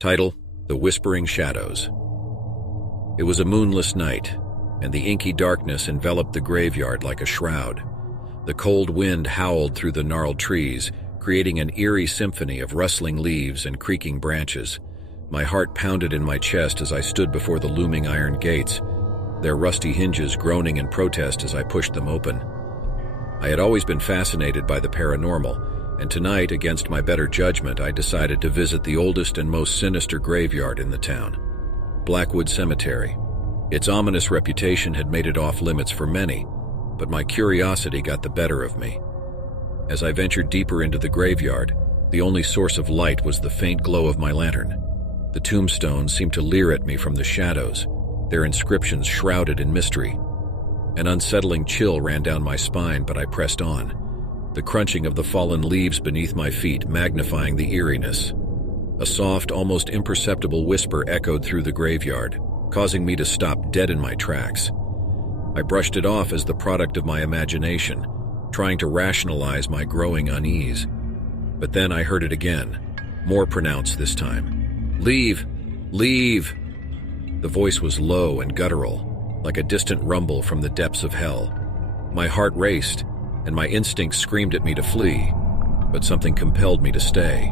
Title: The Whispering Shadows. It was a moonless night, and the inky darkness enveloped the graveyard like a shroud. The cold wind howled through the gnarled trees, creating an eerie symphony of rustling leaves and creaking branches. My heart pounded in my chest as I stood before the looming iron gates, their rusty hinges groaning in protest as I pushed them open. I had always been fascinated by the paranormal, and tonight, against my better judgment, I decided to visit the oldest and most sinister graveyard in the town, Blackwood Cemetery. Its ominous reputation had made it off-limits for many, but my curiosity got the better of me. As I ventured deeper into the graveyard, the only source of light was the faint glow of my lantern. The tombstones seemed to leer at me from the shadows, their inscriptions shrouded in mystery. An unsettling chill ran down my spine, but I pressed on, the crunching of the fallen leaves beneath my feet magnifying the eeriness. A soft, almost imperceptible whisper echoed through the graveyard, causing me to stop dead in my tracks. I brushed it off as the product of my imagination, trying to rationalize my growing unease. But then I heard it again, more pronounced this time. "Leave! Leave!" The voice was low and guttural, like a distant rumble from the depths of hell. My heart raced, and my instincts screamed at me to flee, but something compelled me to stay.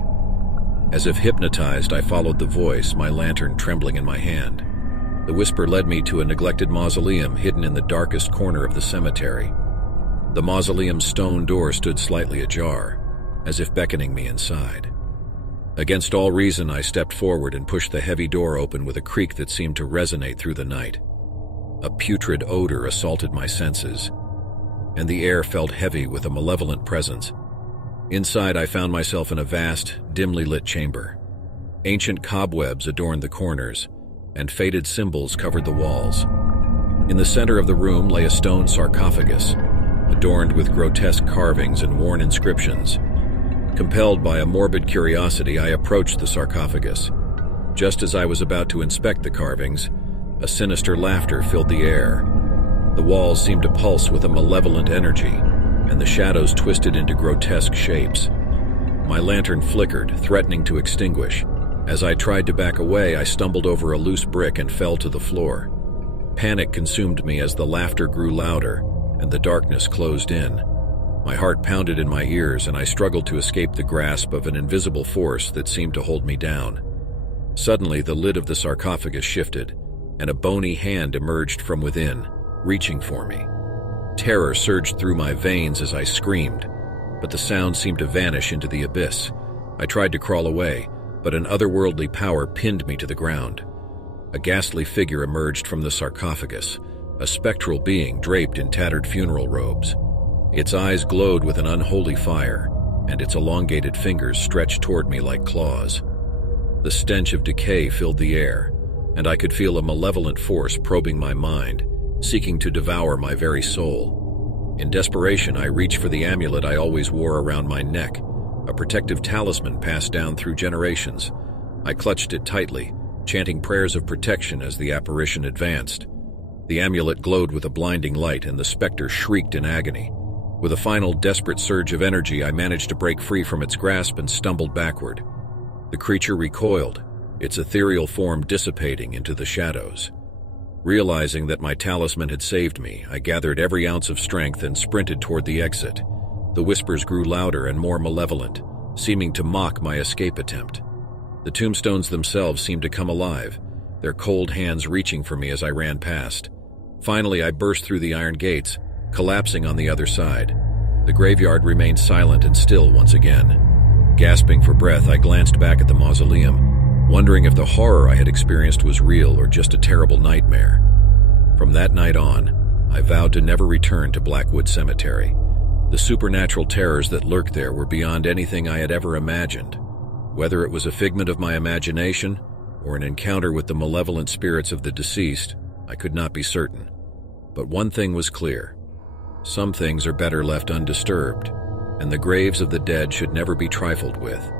As if hypnotized, I followed the voice, my lantern trembling in my hand. The whisper led me to a neglected mausoleum hidden in the darkest corner of the cemetery. The mausoleum's stone door stood slightly ajar, as if beckoning me inside. Against all reason, I stepped forward and pushed the heavy door open with a creak that seemed to resonate through the night. A putrid odor assaulted my senses, and the air felt heavy with a malevolent presence. Inside, I found myself in a vast, dimly lit chamber. Ancient cobwebs adorned the corners, and faded symbols covered the walls. In the center of the room lay a stone sarcophagus, adorned with grotesque carvings and worn inscriptions. Compelled by a morbid curiosity, I approached the sarcophagus. Just as I was about to inspect the carvings, a sinister laughter filled the air. The walls seemed to pulse with a malevolent energy, and the shadows twisted into grotesque shapes. My lantern flickered, threatening to extinguish. As I tried to back away, I stumbled over a loose brick and fell to the floor. Panic consumed me as the laughter grew louder, and the darkness closed in. My heart pounded in my ears, and I struggled to escape the grasp of an invisible force that seemed to hold me down. Suddenly, the lid of the sarcophagus shifted, and a bony hand emerged from within, reaching for me. Terror surged through my veins as I screamed, but the sound seemed to vanish into the abyss. I tried to crawl away, but an otherworldly power pinned me to the ground. A ghastly figure emerged from the sarcophagus, a spectral being draped in tattered funeral robes. Its eyes glowed with an unholy fire, and its elongated fingers stretched toward me like claws. The stench of decay filled the air, and I could feel a malevolent force probing my mind, seeking to devour my very soul. In desperation, I reached for the amulet I always wore around my neck, a protective talisman passed down through generations. I clutched it tightly, chanting prayers of protection as the apparition advanced. The amulet glowed with a blinding light, and the specter shrieked in agony. With a final desperate surge of energy, I managed to break free from its grasp and stumbled backward. The creature recoiled, its ethereal form dissipating into the shadows. Realizing that my talisman had saved me, I gathered every ounce of strength and sprinted toward the exit. The whispers grew louder and more malevolent, seeming to mock my escape attempt. The tombstones themselves seemed to come alive, their cold hands reaching for me as I ran past. Finally, I burst through the iron gates, collapsing on the other side. The graveyard remained silent and still once again. Gasping for breath, I glanced back at the mausoleum, wondering if the horror I had experienced was real or just a terrible nightmare. From that night on, I vowed to never return to Blackwood Cemetery. The supernatural terrors that lurked there were beyond anything I had ever imagined. Whether it was a figment of my imagination or an encounter with the malevolent spirits of the deceased, I could not be certain. But one thing was clear. Some things are better left undisturbed, and the graves of the dead should never be trifled with,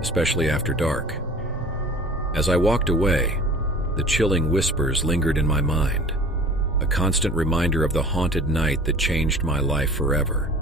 especially after dark. As I walked away, the chilling whispers lingered in my mind, a constant reminder of the haunted night that changed my life forever.